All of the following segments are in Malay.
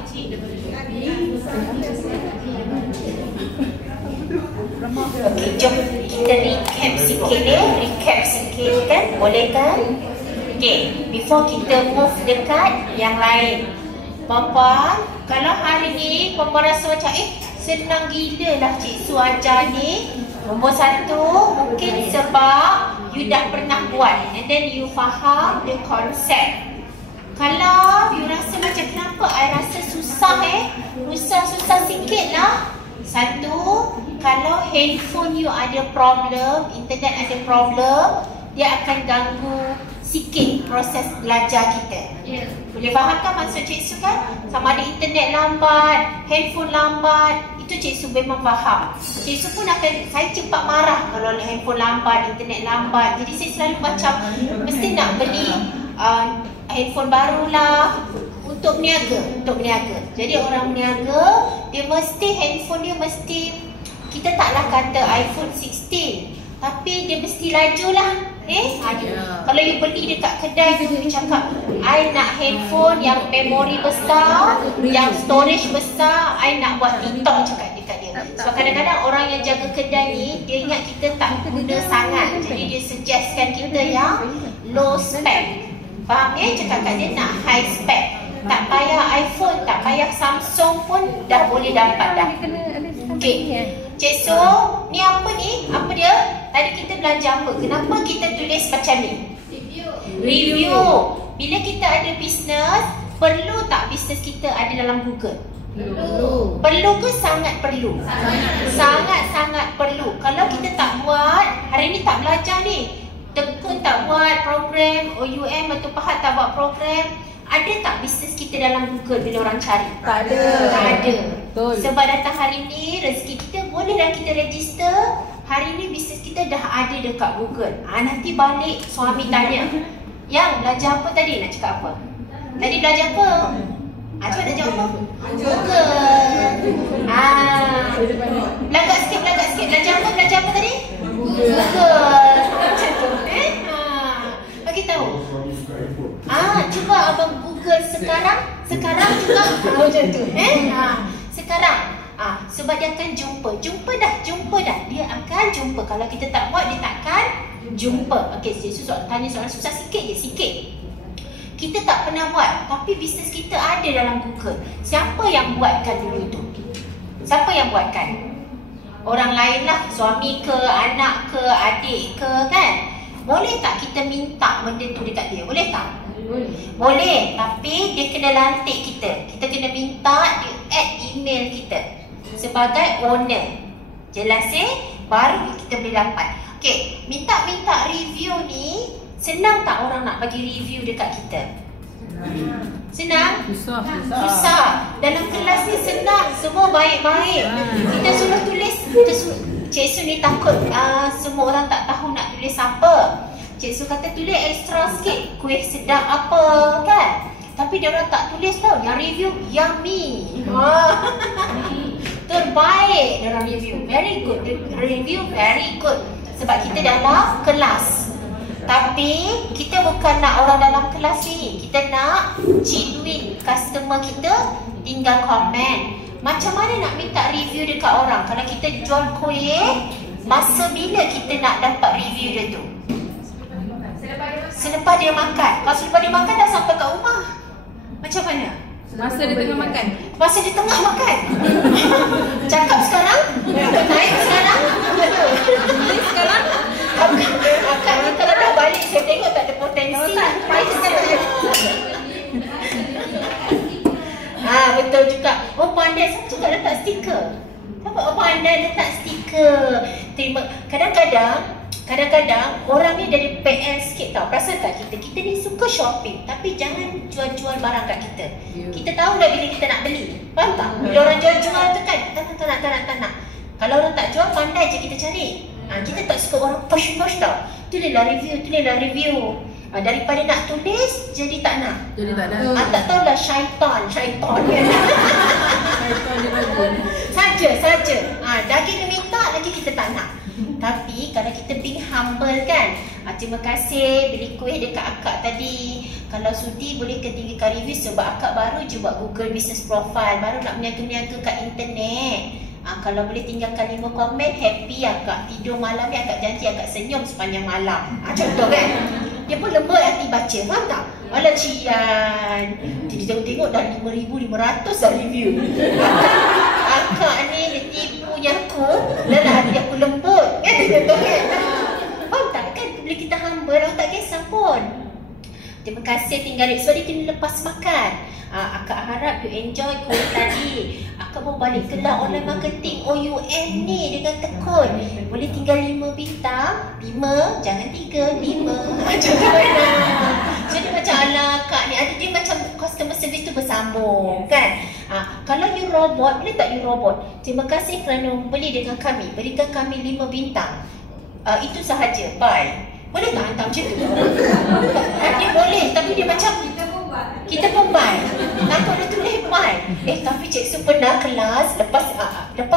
Okay, jom kita recap sikit ya. Recap sikit kan? Boleh kan? Okay, before kita move dekat yang lain, Puan-puan, kalau hari ni Puan-puan rasa macam senang gila lah Cik Su ajar ni. Nombor satu, mungkin sebab you dah pernah buat and then you faham the concept. Kalau you rasa macam kenapa I rasa susah susah sikit lah. Satu, kalau handphone you ada problem, internet ada problem, dia akan ganggu sikit proses belajar kita. Boleh faham kan maksud Cik Su kan? Sama ada internet lambat, handphone lambat, itu Cik Su memang faham. Cik Su pun akan, saya cepat marah kalau handphone lambat, internet lambat. Jadi saya selalu macam mesti nak beli handphone barulah untuk berniaga. Jadi orang berniaga, dia mesti handphone dia mesti, kita taklah kata iPhone 16, tapi dia mesti laju lah. Kalau you beli dekat kedai tu, you cakap I nak handphone yang memori besar, yang storage besar, I nak buat TikTok cakap dekat dia. So kadang-kadang orang yang jaga kedai ni, dia ingat kita tak guna sangat, jadi dia suggestkan kita yang low spec. Faham ya? Cakap kat dia nak high spec. Tak payah iPhone, tak payah Samsung pun dah boleh dapat dah. Okay, Cik Su, ni apa ni? Apa dia? Tadi kita belajar apa? Kenapa kita tulis macam ni? Review. Bila kita ada bisnes, perlu tak bisnes kita ada dalam Google? Perlu ke sangat perlu? Sangat-sangat perlu. Kalau kita tak buat, hari ni tak belajar ni, Tekun tak buat program, OUM atau Pahat tak buat program, ada tak bisnes kita dalam Google bila orang cari? Tak ada. Tak ada. Betul. Sebab datang hari ni, rezeki kita bolehlah kita register. Hari ni bisnes kita dah ada dekat Google. Nanti balik suami tanya, yang belajar apa tadi? Nak cakap apa? Tadi belajar apa? Cuba nak jawab apa? Google. Belagak sikit. Belajar apa tadi? Google. Macam tu. Bagi tahu. Cuba abang Google sekarang juga macam tu. Sekarang. Sebab dia akan jumpa dah. Dia akan jumpa. Kalau kita tak buat, dia takkan jumpa. Okey, tanya soalan susah sikit je, sikit. Kita tak pernah buat, tapi bisnes kita ada dalam Google. Siapa yang buatkan dulu tu? Siapa yang buatkan? Orang lain lah, suami ke, anak ke, adik ke kan? Boleh tak kita minta benda tu dekat dia? Boleh tak? Boleh, tapi dia kena lantik kita. Kita kena minta dia add email kita sebagai owner. Jelas baru kita boleh dapat. Okey, minta review ni, senang tak orang nak bagi review dekat kita? Senang? Susah. Dalam kelas ni senang, semua baik-baik. Kita suruh tulis, Cik Su ni takut semua orang tak tahu nak tulis apa. Cik Su kata tulis extra sikit, kuih sedap apa kan. Tapi dia orang tak tulis tau, yang review yummy. Terbaik dia orang review, very good. Review very good. Sebab kita dalam kelas. Tapi kita bukan nak orang dalam kelas ni. Kita nak genuine customer kita tinggal komen. Macam mana nak minta review dekat orang? Kalau kita jual kuih, masa bila kita nak dapat review dia tu? Selepas dia makan. Kalau selepas dia makan dah sampai kat rumah, macam mana? Masa dia tengah makan. Masa dia tengah makan. Cakap sekarang, naik sekarang. Naik sekarang. Akak ni kalau dah balik, saya tengok tak ada potensi. Betul juga. Oh, pandai. Saya juga letak stiker. Nampak pandai letak stiker. Terima. Kadang-kadang orang ni dari PL sikit tau. Perasan tak kita ni suka shopping, tapi jangan jual-jual barang kat kita. Kita tahu dah bila kita nak beli. Faham tak? Bila orang jual-jual tu kan, tak nak. Kalau orang tak jual, pandai je kita cari. Kita tak suka orang push tau. Tulislah review. Daripada nak tulis, jadi tak nak. Tak tahulah syaitan kan. Syaitan dia bagus. Saja. Lagi dia minta, lagi kita tak nak. Tapi kalau kita being humble kan, terima kasih beli kuih dekat akak tadi. Kalau sudi boleh ketinggikan review sebab akak baru je buat Google Business Profile, baru nak berniaga-niaga kat internet. Kalau boleh tinggalkan 5 komen, happy akak. Tidur malam ni akak janji akak senyum sepanjang malam. Contoh kan. Dia pun lembut hati baca, faham tak? Alah cian. Jadi tengok-tengok dah 5,500 dah review. Akak ni dia tipunya aku, dan hati aku lembut. Kan contoh kan? Faham tak? Kan bila kita humble, orang tak kisah pun. Terima kasih tinggal so dia kena lepas makan. Akak harap you enjoy kuih tadi. Akak mau balik kelas online marketing OUM ni dengan tekun. Boleh tinggal 5 bintang, 5, jangan 3, 5. Macam mana? Jadi macam ala kak ni, ada dia macam customer service tu bersambung kan. Kalau you robot, boleh tak you robot? Terima kasih kerana membeli dengan kami. Berikan kami 5 bintang. Itu sahaja. Bye. Boleh tak hantar macam tu? Dia boleh, tapi dia macam kita pun buy. Aku ada tulis buy. Tapi Cik Su pernah kelas, lepas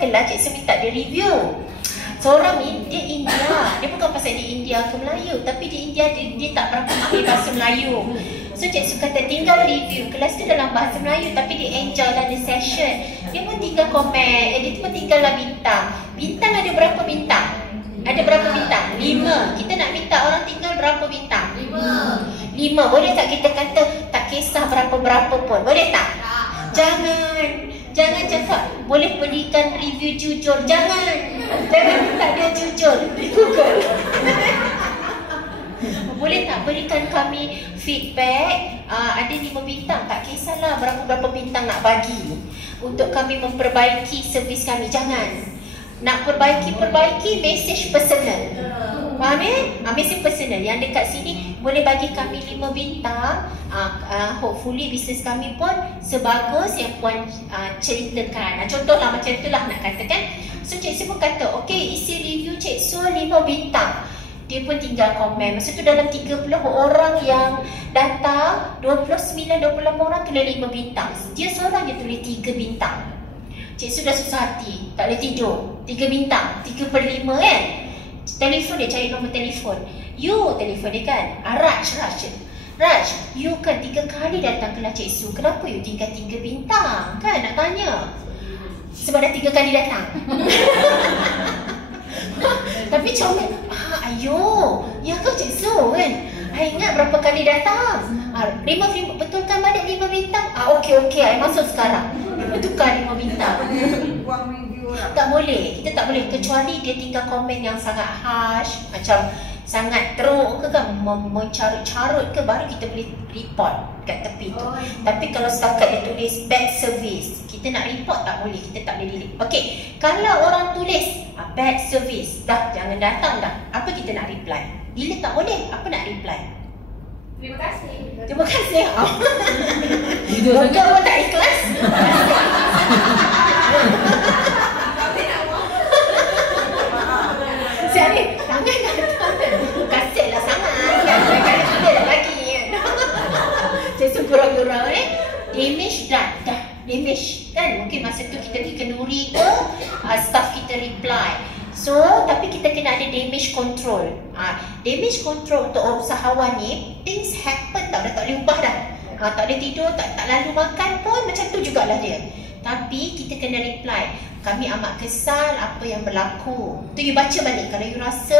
kelas Cik Su minta dia review. Seorang ni, dia India. Dia bukan pasal dia India ke Melayu, tapi dia India, dia tak berapa mahir bahasa Melayu. So Cik Su kata tinggal review. Kelas tu dalam bahasa Melayu, tapi dia enjoy dalam session. Dia pun tinggal komen, dia pun tinggal lah bintang. Bintang ada berapa bintang? Ada berapa bintang? 5. Kita nak minta orang tinggal berapa bintang? 5. Boleh tak kita kata tak kisah berapa-berapa pun? Boleh tak? Jangan cakap boleh berikan review jujur. Jangan minta dia jujur di Google. Boleh tak berikan kami feedback? Ada 5 bintang, tak kisahlah berapa-berapa bintang nak bagi untuk kami memperbaiki servis kami. Jangan. Nak perbaiki message personal. Faham message personal yang dekat sini boleh bagi kami 5 bintang. Hopefully bisnes kami pun sebagus yang puan ceritakan. Contohlah macam itulah nak katakan. So Cik Su pun kata, okey isi review Cik Su 5 bintang. Dia pun tinggal komen. Masa tu dalam 30 orang yang datang, 29-28 orang tulis 5 bintang. Dia seorang je tulis 3 bintang. Cik Su dah susah hati, tak boleh tidur. 3 bintang, 3/5 kan. Telefon dia, cari nombor telefon. You telefon dia kan, Raj, you kan 3 kali datang kelas Cik Su. Kenapa you tinggal 3 bintang? Kan nak tanya. Sebab dah 3 kali datang. Tapi comel, ayo, ya ke Cik Su kan? Ingat berapa kali datang? 5 betulkan balik 5 bintang? Okey, I masuk sekarang. Tukar 5 bintang. Tak boleh, kita tak boleh kecuali dia tinggal komen yang sangat harsh, macam sangat teruk ke kan, mencarut-carut ke, baru kita boleh report kat tepi tu. Tapi kalau setakat dia tulis bad service, kita nak report tak boleh, kita tak boleh delete. Okey, kalau orang tulis bad service, dah jangan datang dah. Apa kita nak reply? Delete tak boleh, apa nak reply? Terima kasih. Moga pun tak ikhlas. Siap ni, tangan datang. Kasihlah sangat. Kadang-kadang kita dah bagi. Saya suruh gurau-gurau damage dah damage kan. Mungkin masa tu kita pergi kenduri ke, staff kita reply. So, tapi kita kena ada damage control. Damage control untuk usahawan ni, things happen dah tak boleh ubah dah. Tak boleh tidur, tak lalu makan pun macam tu jugalah dia. Tapi kita kena reply. Kami amat kesal apa yang berlaku. Tu you baca balik. Kalau you rasa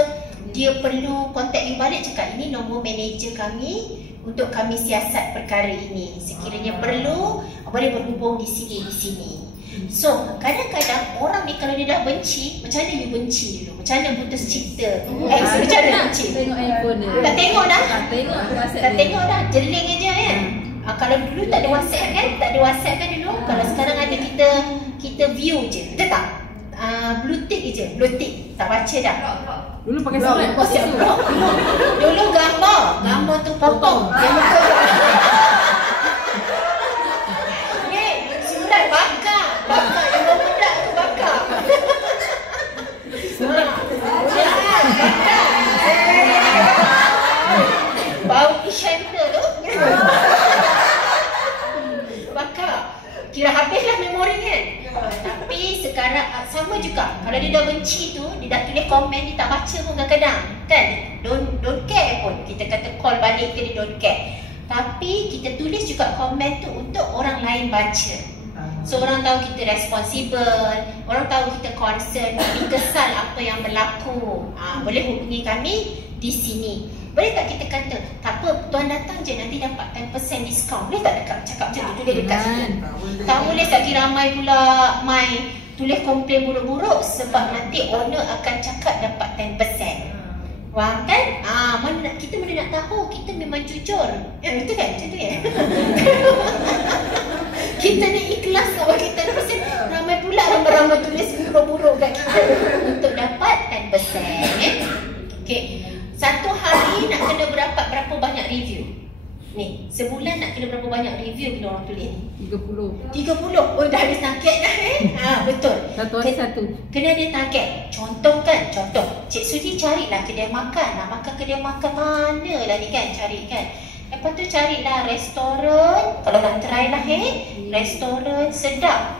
dia perlu contact you balik, cakap ini nombor manager kami untuk kami siasat perkara ini. Sekiranya perlu, boleh berhubung di sini. So, kadang-kadang orang ni kalau dia dah benci, macam mana you benci dulu? Macam mana putus cinta? Macam mana benci? Tengok handphone dia. Tak tengok dah? Tak tengok. Jeling aja kan? Kalau dulu tak ada WhatsApp kan? Dulu. Kalau sekarang ada kita view je. Betul tak? Blue tick je. Tak baca dah. Dulu pakai surat. Dulu gambar tu potong. Surat bakar yang budak tu bakar. Bau shampoo tu. Bakar Kira habislah memori kan. Tapi sekarang sama juga. Kalau dia dah benci tu, dia dah tulis komen, dia tak baca pun kadang-kadang kan. Don't care pun. Kita kata call balik ke dia don't care. Tapi kita tulis juga komen tu untuk orang lain baca. So orang tahu kita responsible, orang tahu kita concern, kami kesal apa yang berlaku. Boleh hubungi kami di sini. Boleh tak kita kata, tak apa, tuan datang je nanti dapat 10% diskaun. Boleh tak dekat cakap macam tu, tulis dekat situ. Tak boleh lagi ramai pula mai tulis komplain buruk-buruk sebab nanti owner akan cakap dapat 10%. Faham kan? Kita mana nak tahu, kita memang jujur. Betul kan? Macam tu ya? Kita ni ikhlas nak bagi 10%. Ramai pula ramai-ramai tulis buruk-buruk kat kita untuk dapat 10%. Okay. Satu hari nak kena berapa banyak review? Ni, sebulan nak kena berapa banyak review bila orang tulis ni? 30. Oh, dah ada target dah betul. Satu hari satu. Kena ada target. Contoh, Cik Sudi carilah kedai makan. Nak makan kedai makan mana lah ni kan, cari kan. Lepas tu carilah restoran. Kalau nak try lah restoran sedap.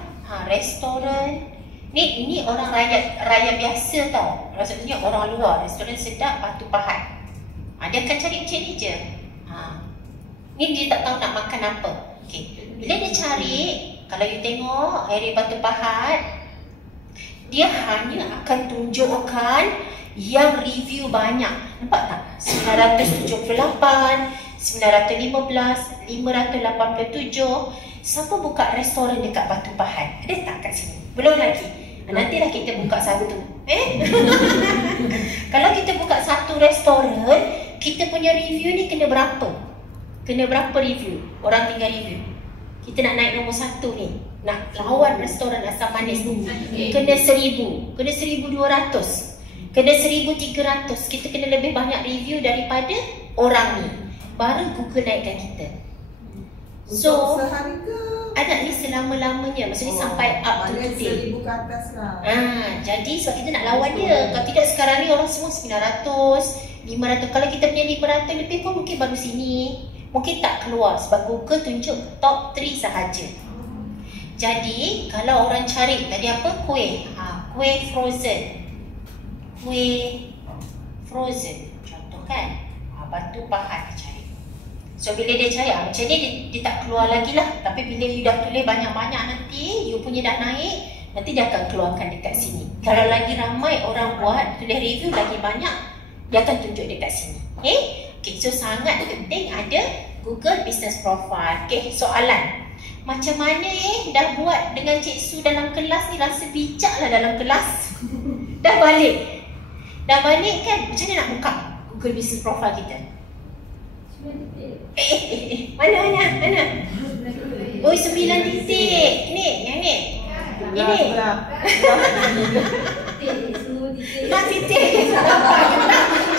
Restoran Ni orang rakyat biasa tau. Maksudnya orang luar. Restoran sedap Batu Pahat. Dia akan cari macam ni je. Ni dia tak tahu nak makan apa. Okay. Bila dia cari, kalau you tengok area Batu Pahat, dia hanya akan tunjukkan yang review banyak. Nampak tak? 978, 915, 587. Siapa buka restoran dekat Batu Pahat? Ada tak kat sini? Belum lagi. Nantilah kita buka satu. Kalau kita buka satu restoran, kita punya review ni kena berapa? Kena berapa review? Orang tinggal review. Kita nak naik nombor 1 ni, nak lawan restoran Asam Manis ni, kena 1000, kena 1200, kena 1300. Kita kena lebih banyak review daripada orang ni, baru Google naikkan kita. So sehari ke? Ada ni selama-lamanya. Maksudnya sampai up to today. 1000 ke atas lah. Jadi sebab kita nak lawan dia. Kalau tidak sekarang ni orang semua 900, 500. Kalau kita punya 500 lebih pun mungkin baru sini. Mungkin tak keluar sebab Google tunjuk top 3 sahaja. Jadi kalau orang cari tadi apa? Kuih. Kuih frozen. Kuih frozen. Contoh kan? Batu Pahat cari. So bila dia cari macam ni dia tak keluar lagi lah. Tapi bila you dah tulis banyak-banyak nanti, you punya dah naik, nanti dia akan keluarkan dekat sini. Kalau lagi ramai orang buat, tulis review lagi banyak, dia akan tunjuk dekat sini. Okay, so sangat penting ada Google Business Profile. Okay, soalan. Macam mana dah buat dengan Cik Su dalam kelas ni, rasa bijak lah dalam kelas. Dah balik kan, macam mana nak buka Google Business Profile kita? Mana? Oh, 9 titik. Ni, yang ni. Ini. Nak titik.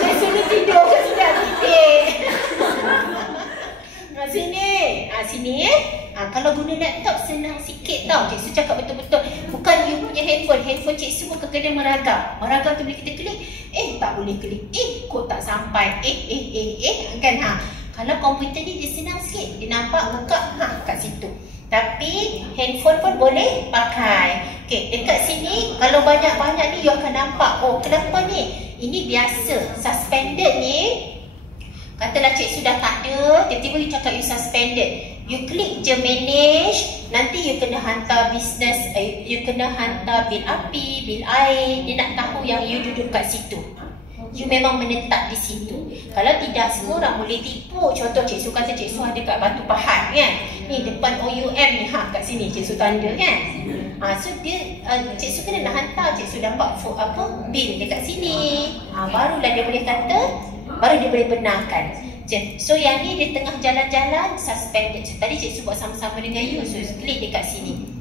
Saya suruh tidur ke sudah titik. Sini. Kalau guna laptop senang sikit tau. Cik Su cakap betul-betul. Bukan you punya handphone Cik Su pun kena meragam. Meragam tu bila kita klik, tak boleh klik. Kok tak sampai. Kan Kalau komputer ni dia senang sikit. Dia nampak buka kat situ. Tapi handphone pun boleh pakai. Okay, dekat sini kalau banyak-banyak ni you akan nampak. Oh, kenapa ni? Ini biasa. Suspended ni, katalah Cik sudah tak ada, tiba-tiba you cakap you suspended. You klik je manage, nanti you kena hantar business, you kena hantar bil api, bil air. Dia nak tahu yang you duduk kat situ. You memang menetap di situ. Kalau tidak, semua orang boleh tipu. Contoh Cik Su kata Cik Su ada kat Batu Pahat kan. Ni depan OUM ni, kat sini Cik Su tanda kan. So dia Cik Su kena nak hantar Cik Su dapat bil dekat sini. Barulah dia boleh kata, baru dia boleh benarkan. So yang ni dia tengah jalan-jalan suspended. So, tadi Cik Su buat sama-sama dengan you. So klik dekat sini.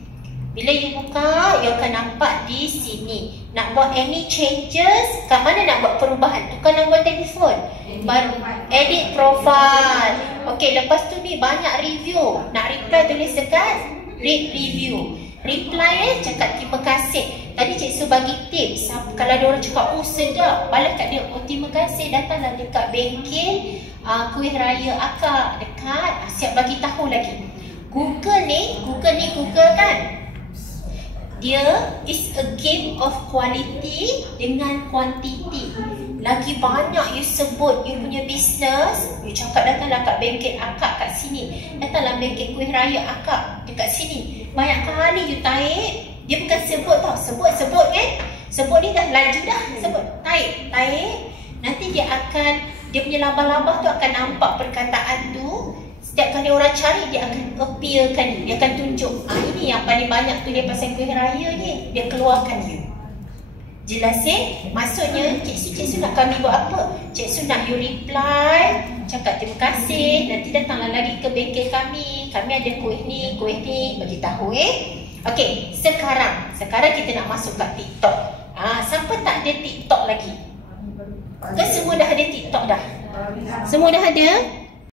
Bila you buka, you akan nampak di sini. Nak buat any changes, kat mana nak buat perubahan? Tukar nombor telefon. Baru edit profile. Okey, lepas tu ni banyak review. Nak reply tulis dekat read review. Reply cakap terima kasih. Tadi Cik Su bagi tips. Kalau ada orang cakap, oh sedap, balas kat dia, oh terima kasih, datanglah dekat bengkel Kuih Raya Akak dekat, siap bagi tahu lagi. Google kan? Dia is a game of quality dengan quantity. Lagi banyak you sebut you punya business, you cakap datanglah kat bengkel akak kat sini, datanglah bengkel kuih raya akak dekat sini. Banyak kali you tarik, dia bukan sebut tau, sebut kan? Sebut ni dah laju dah, sebut tarik. Nanti dia punya labah-labah tu akan nampak perkataan tu. Setiap kali orang cari, dia akan appearkan you, dia akan tunjuk. Ini yang paling banyak tu dia pasal kuih raya ni, dia keluarkan you. Jelas Maksudnya Cik Su nak kami buat apa? Cik Su nak you reply, cakap terima kasih, nanti datanglah lagi ke bengkel kami ada kuih ni, bagi tahu Okey, sekarang kita nak masuk kat TikTok. Siapa tak ada TikTok lagi? Kan semua dah ada TikTok dah? Semua dah ada?